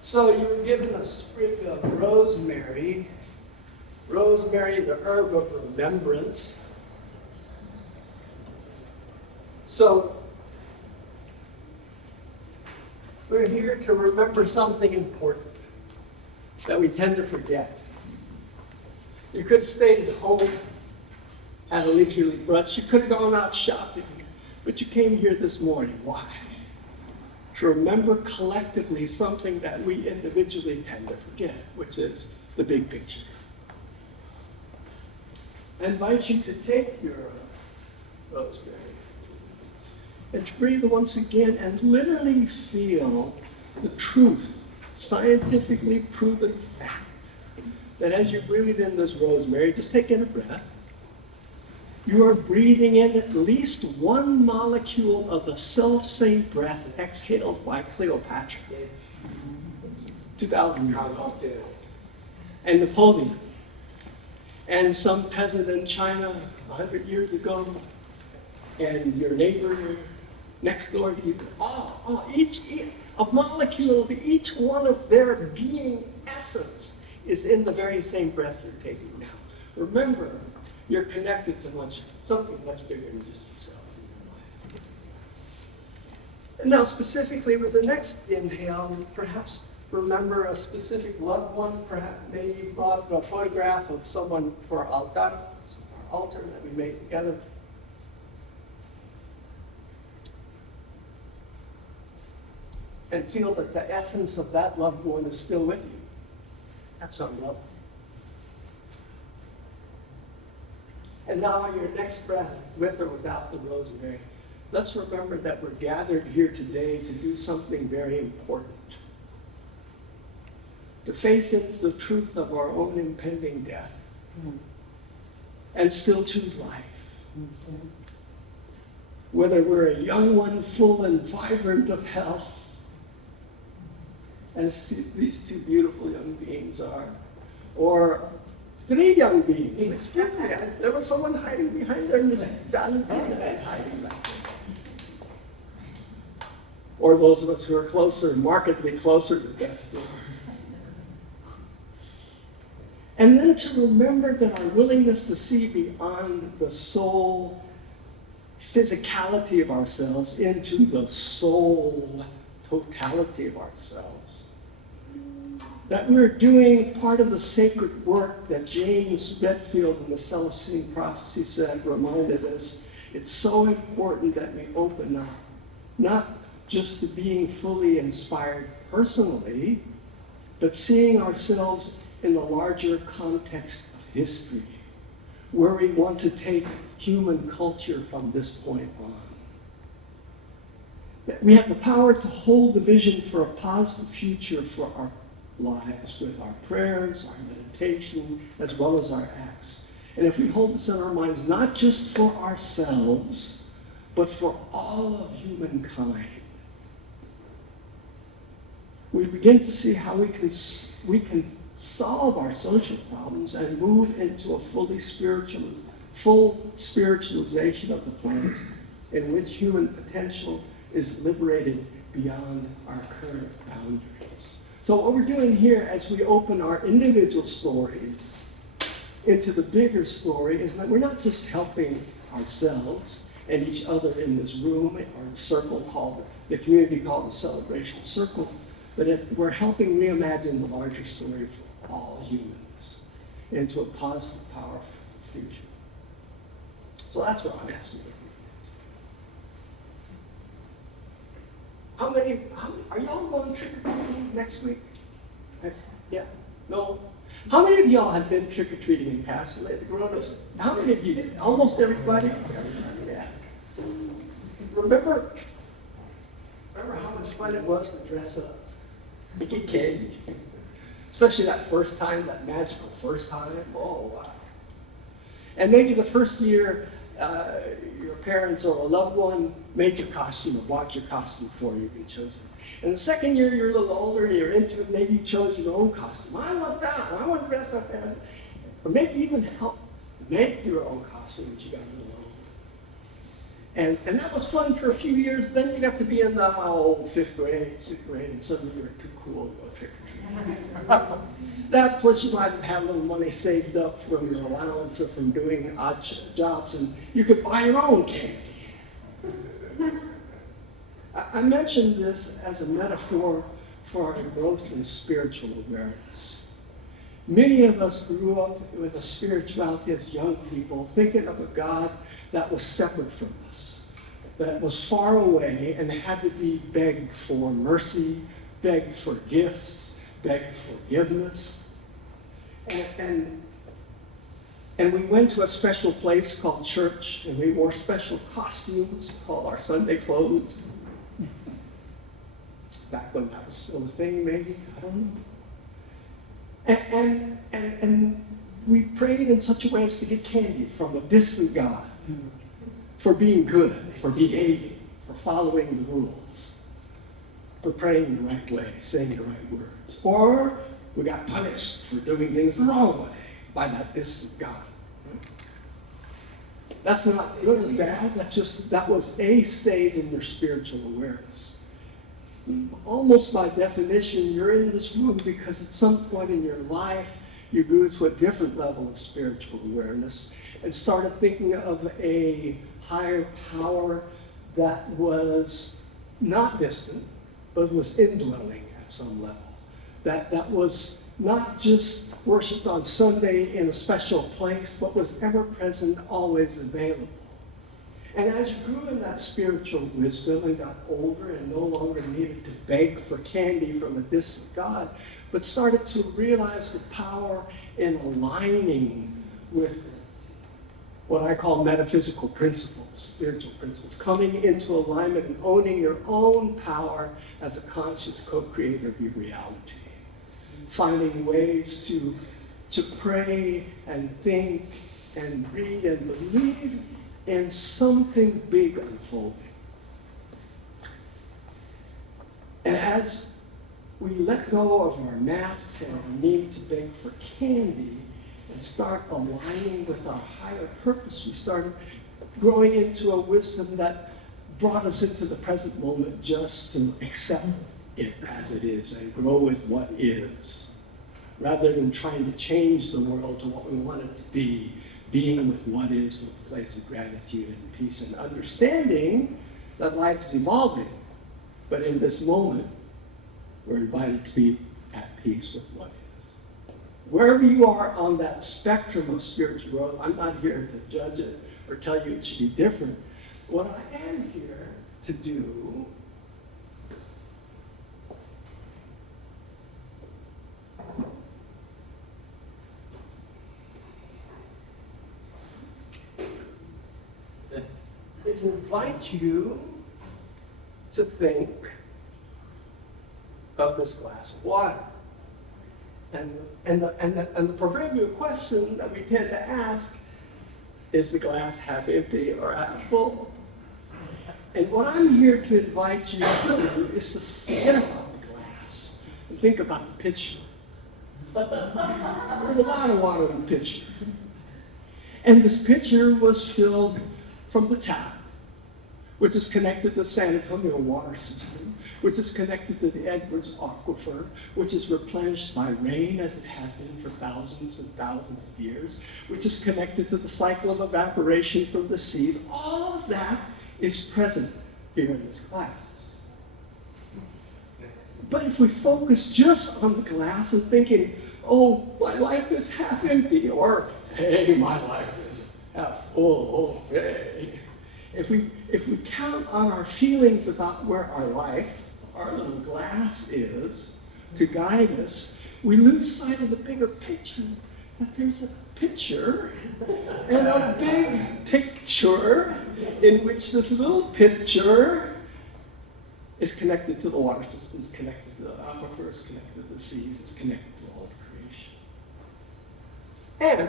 So you were given a sprig of rosemary. Rosemary, the herb of remembrance. So we're here to remember something important that we tend to forget. You could have stayed at home, had a leisurely brunch. You could have gone out shopping, but you came here this morning. Why? To remember collectively something that we individually tend to forget, which is the big picture. I invite you to take your rosemary and to breathe once again and literally feel the truth, scientifically proven fact, that as you breathe in this rosemary, just take in a breath, you are breathing in at least one molecule of the self-same breath exhaled by Cleopatra 2,000 years ago, and Napoleon, and some peasant in China 100 years ago, and your neighbor next door to you. A molecule of each one of their being essence is in the very same breath you're taking now. Remember, you're connected to something much bigger than just yourself in your life. And now specifically with the next inhale, perhaps remember a specific loved one. Perhaps maybe you brought a photograph of someone for our altar that we made together. And feel that the essence of that loved one is still with you. That's on love. And now on your next breath, with or without the rosemary, let's remember that we're gathered here today to do something very important. To face into the truth of our own impending death and still choose life. Whether we're a young one full and vibrant of health, as these two beautiful young beings are, or three young beings. Excuse me, there was someone hiding behind there, Miss Valentina hiding back there. Or those of us who are closer, markedly closer to death's door. And then to remember that our willingness to see beyond the soul physicality of ourselves into the soul totality of ourselves. That we're doing part of the sacred work that James Redfield in the Celestine Prophecy said, reminded us, it's so important that we open up, not just to being fully inspired personally, but seeing ourselves in the larger context of history, where we want to take human culture from this point on. That we have the power to hold the vision for a positive future for our lives with our prayers, our meditation, as well as our acts. And if we hold this in our minds, not just for ourselves, but for all of humankind, we begin to see how we can solve our social problems and move into a full spiritualization of the planet in which human potential is liberated beyond our current boundaries. So what we're doing here as we open our individual stories into the bigger story is that we're not just helping ourselves and each other in this room or the circle called, the community called the Celebration Circle, but we're helping reimagine the larger story for all humans into a positive, powerful future. So that's what I'm asking you. Are y'all going trick-or-treating next week? Yeah? No? How many of y'all have been trick-or-treating in past grown-ups? How many of you? Almost everybody? Yeah. Remember how much fun it was to dress up? Get candy. Especially that first time, that magical first time. Oh, wow. And maybe the first year, your parents or a loved one made your costume or bought your costume for you and chose it. And the second year, you're a little older and you're into it, maybe you chose your own costume. I want that, I want to dress up as it. Or maybe even help make your own costume as you got a little older. And that was fun for a few years. Then you got to be in the 5th grade, 6th grade, and suddenly you were too cool to go trick or treating. That plus you might have had a little money saved up from your allowance or from doing odd jobs, and you could buy your own candy. I mentioned this as a metaphor for our growth in spiritual awareness. Many of us grew up with a spirituality as young people, thinking of a God that was separate from us, that was far away and had to be begged for mercy, begged for gifts, begged forgiveness. And we went to a special place called church, and we wore special costumes called our Sunday clothes. Back when that was still a thing, maybe, I don't know. And we prayed in such a way as to get candy from a distant God for being good, for behaving, for following the rules, for praying the right way, saying the right words. Or we got punished for doing things the wrong way by that distant God. That's not good or bad, that was a stage in your spiritual awareness. Almost by definition, you're in this room because at some point in your life, you grew to a different level of spiritual awareness and started thinking of a higher power that was not distant, but was indwelling at some level. That was not just worshipped on Sunday in a special place, but was ever present, always available. And as you grew in that spiritual wisdom and got older and no longer needed to beg for candy from a distant God, but started to realize the power in aligning with what I call metaphysical principles, spiritual principles, coming into alignment and owning your own power as a conscious co-creator of your reality. Finding ways to pray and think and read and believe in something big unfolding. And as we let go of our masks and our need to beg for candy and start aligning with our higher purpose, we started growing into a wisdom that brought us into the present moment just to accept it as it is and grow with what is, rather than trying to change the world to what we want it to be, being with what is from a place of gratitude and peace and understanding that life is evolving. But in this moment, we're invited to be at peace with what is. Wherever you are on that spectrum of spiritual growth, I'm not here to judge it or tell you it should be different. What I am here to do is invite you to think of this glass of water. And the proverbial question that we tend to ask is the glass half empty or half full? And what I'm here to invite you to do is to forget about the glass and think about the pitcher. There's a lot of water in the pitcher. And this pitcher was filled from the tap, which is connected to the San Antonio water system, which is connected to the Edwards Aquifer, which is replenished by rain as it has been for thousands and thousands of years, which is connected to the cycle of evaporation from the seas. All of that is present here in this glass. But if we focus just on the glass and thinking, oh, my life is half empty, or hey, my life is half full, hey. If we count on our feelings about where our life, our little glass is, to guide us, we lose sight of the bigger picture, that there's a picture and a big picture in which this little picture is connected to the water system, is connected to the aquifer, is connected to the seas, is connected to all of creation.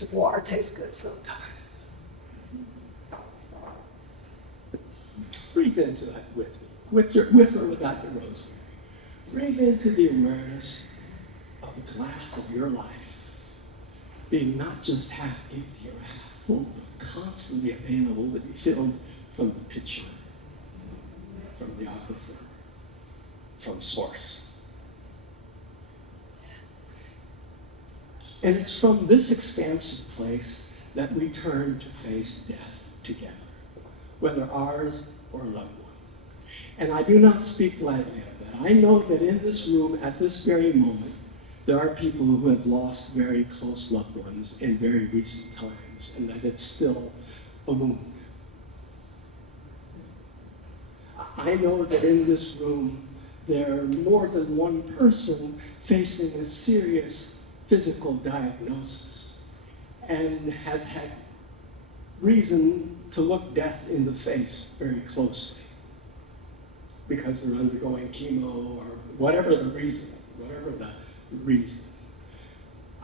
And water tastes good sometimes. Breathe into that with me, with or without your rosemary. Breathe into the awareness of the glass of your life being not just half empty or half full, but constantly available to be filled from the pitcher, from the aquifer, from source. And it's from this expansive place that we turn to face death together, whether ours or loved one. And I do not speak lightly of that. I know that in this room, at this very moment, there are people who have lost very close loved ones in very recent times, and that it's still a wound. I know that in this room, there are more than one person facing a serious physical diagnosis and has had reason to look death in the face very closely because they're undergoing chemo or whatever the reason.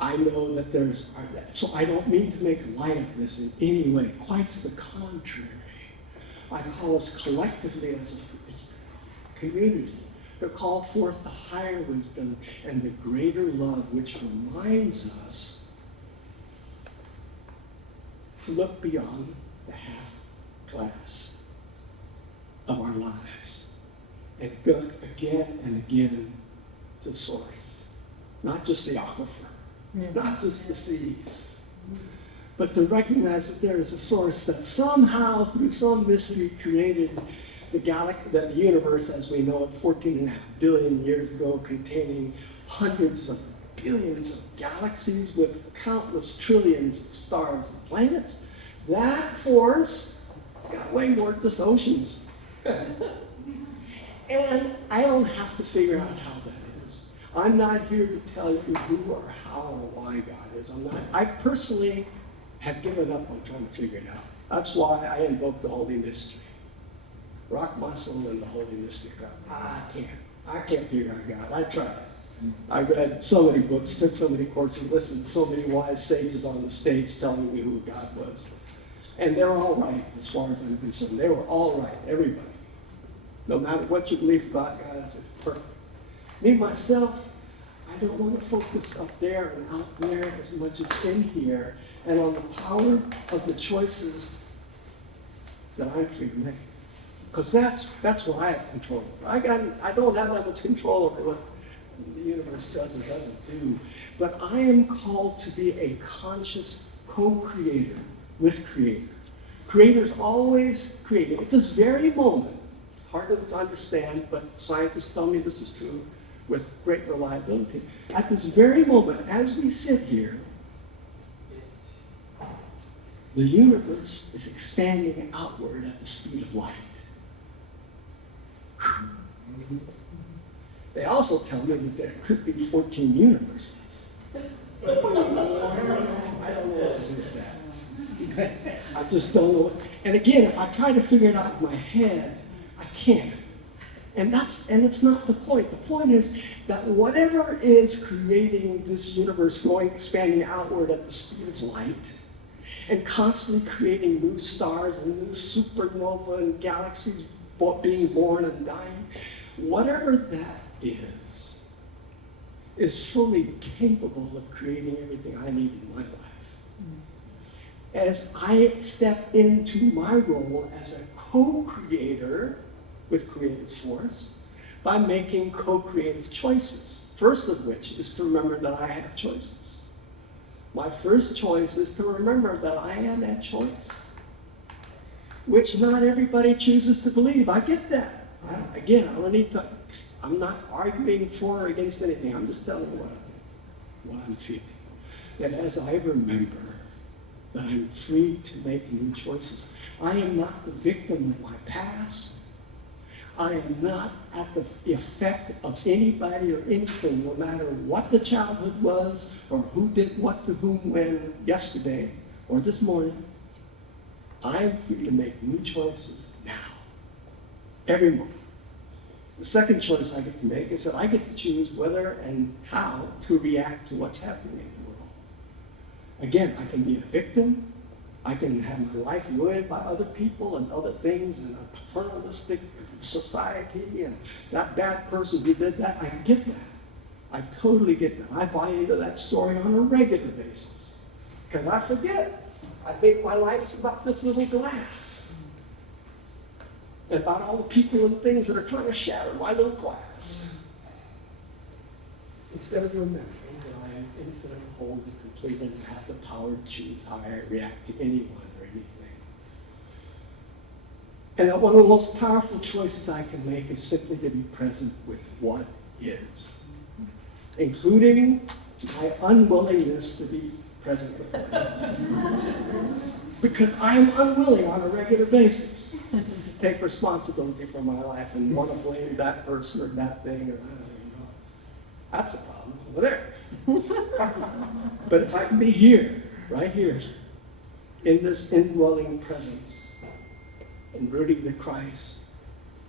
I know that so I don't mean to make light of this in any way, quite to the contrary. I call us collectively as a community to call forth the higher wisdom and the greater love which reminds us to look beyond the half glass of our lives and look again and again to the source. Not just the aquifer, not just the seas, but to recognize that there is a source that somehow, through some mystery, created the universe as we know it 14.5 billion years ago, containing hundreds of billions of galaxies with countless trillions of stars and planets. That force has got way more than just oceans. And I don't have to figure out how that is. I'm not here to tell you who or how or why God is. I personally have given up on trying to figure it out. That's why I invoke the Holy Mystery. Rock my soul in the Holy Mystery. I can't figure out God. I tried. I read so many books, took so many courses, listened to so many wise sages on the stage telling me who God was. And they were all right as far as I'm concerned. They were all right, everybody. No matter what you believe about God, it's perfect. Me, myself, I don't want to focus up there and out there as much as in here and on the power of the choices that I'm free to make. Because that's what I have control over. I don't have that much control over what the universe does and doesn't do. But I am called to be a conscious co-creator with Creator. Creator's always creating. At this very moment, hard to understand, but scientists tell me this is true with great reliability. At this very moment, as we sit here, the universe is expanding outward at the speed of light. They also tell me that there could be 14 universes. I don't know what to do with that. I just don't know. And again, if I try to figure it out in my head, I can't. And it's not the point. The point is that whatever is creating this universe expanding outward at the speed of light, and constantly creating new stars and new supernova and galaxies being born and dying, whatever that is fully capable of creating everything I need in my life. As I step into my role as a co-creator with creative force by making co-creative choices, first of which is to remember that I have choices. My first choice is to remember that I am that choice, which not everybody chooses to believe. I get that. I'm not arguing for or against anything. I'm just telling you what I'm feeling. That as I remember that I'm free to make new choices, I am not the victim of my past. I am not at the effect of anybody or anything, no matter what the childhood was or who did what to whom when yesterday or this morning. I am free to make new choices now, every moment. The second choice I get to make is that I get to choose whether and how to react to what's happening in the world. Again, I can be a victim. I can have my life ruined by other people and other things and a paternalistic society and that bad person who did that. I get that. I totally get that. I buy into that story on a regular basis because I forget. I think my life is about this little glass. And about all the people and things that are trying to shatter my little glass. Instead of remembering that I am infinite, whole, and complete, and have the power to choose how I react to anyone or anything. And that one of the most powerful choices I can make is simply to be present with what is, including my unwillingness to be present with what is. Because I am unwilling on a regular basis to take responsibility for my life and want to blame that person or that thing or I don't even know. That's a problem over there. But if I can be here, right here, in this indwelling presence, and Rudi the Christ,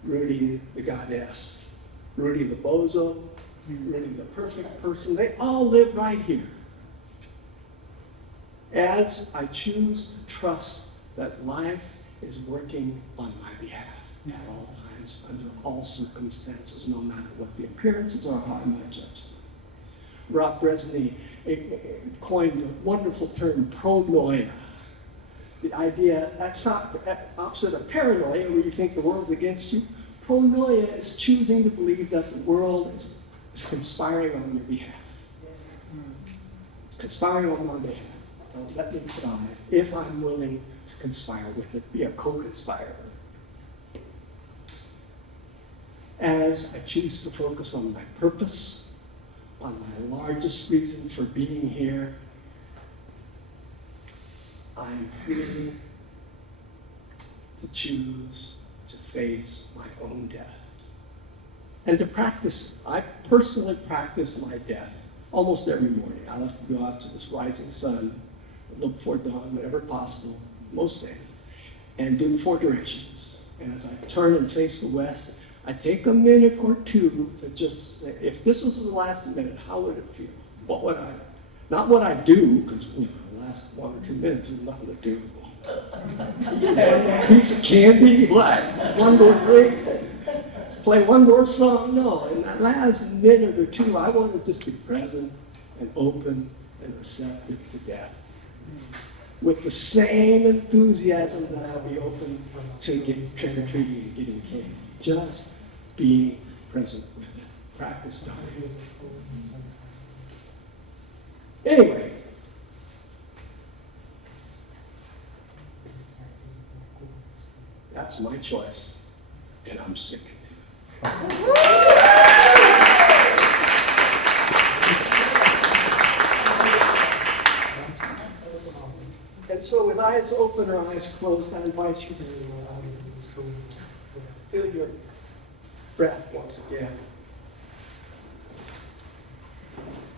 Rudi the goddess, Rudi the bozo, Rudi the perfect person, they all live right here. As I choose to trust that life is working on my behalf at all times, under all circumstances, no matter what the appearances are, how I might judge them. Rob Bresney coined the wonderful term pronoia. The idea, that's not opposite of paranoia, where you think the world's against you. Pronoia is choosing to believe that the world is conspiring on your behalf. It's conspiring on my behalf. Don't let me thrive if I'm willing to conspire with it, be a co-conspirer. As I choose to focus on my purpose, on my largest reason for being here, I'm free to choose to face my own death. And to practice, I personally practice my death almost every morning. I love to go out to this rising sun, look before dawn whenever possible, most days, and do the 4 directions. And as I turn and face the west, I take a minute or two to just say, if this was the last minute, how would it feel? What would I, not what I do, because the last 1 or 2 minutes is nothing to do. A piece of candy, what? One more drink, play one more song. No, in that last minute or two, I want to just be present and open and receptive to death. With the same enthusiasm that I'll be open to getting trick-or-treating and getting candy. Just being present with it. Practice time. Anyway. That's my choice, and I'm sticking to it. And so with eyes open or eyes closed, I invite you to feel your breath once again.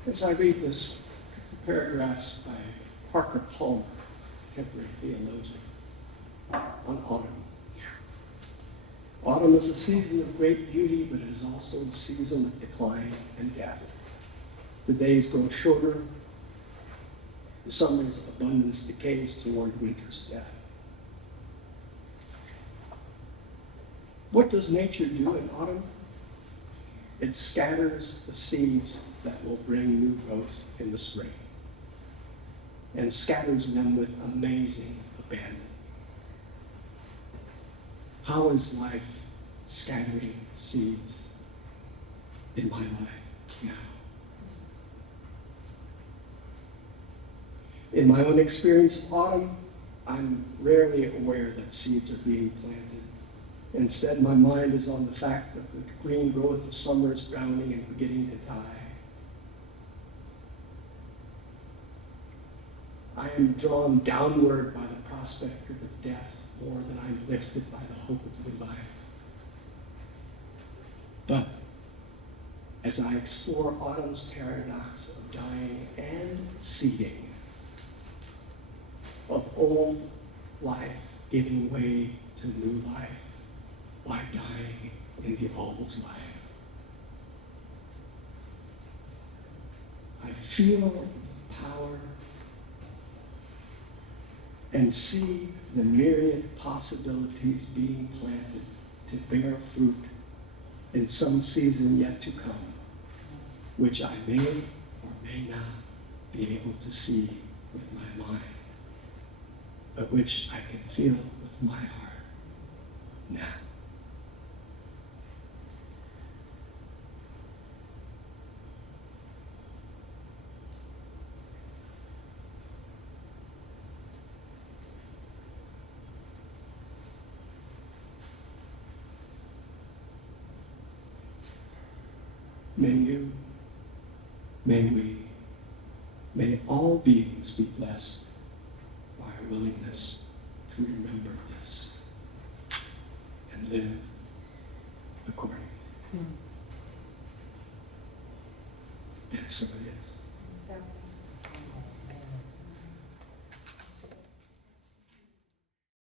As I read this paragraphs by Parker Palmer, contemporary theologian, on autumn. Autumn is a season of great beauty, but it is also a season of decline and death. The days grow shorter. The summers of abundance decays toward winter's death. What does nature do in autumn? It scatters the seeds that will bring new growth in the spring, and scatters them with amazing abandon. How is life scattering seeds in my life now? In my own experience of autumn, I'm rarely aware that seeds are being planted. Instead, my mind is on the fact that the green growth of summer is browning and beginning to die. I am drawn downward by the prospect of death more than I'm lifted by the hope of new life. But as I explore autumn's paradox of dying and seeding, of old life giving way to new life by dying in the old life, I feel the power and see the myriad possibilities being planted to bear fruit in some season yet to come, which I may or may not be able to see with my mind. but which I can feel with my heart now. May you, may we, may all beings be blessed by our willingness to remember this and live accordingly. And so it is.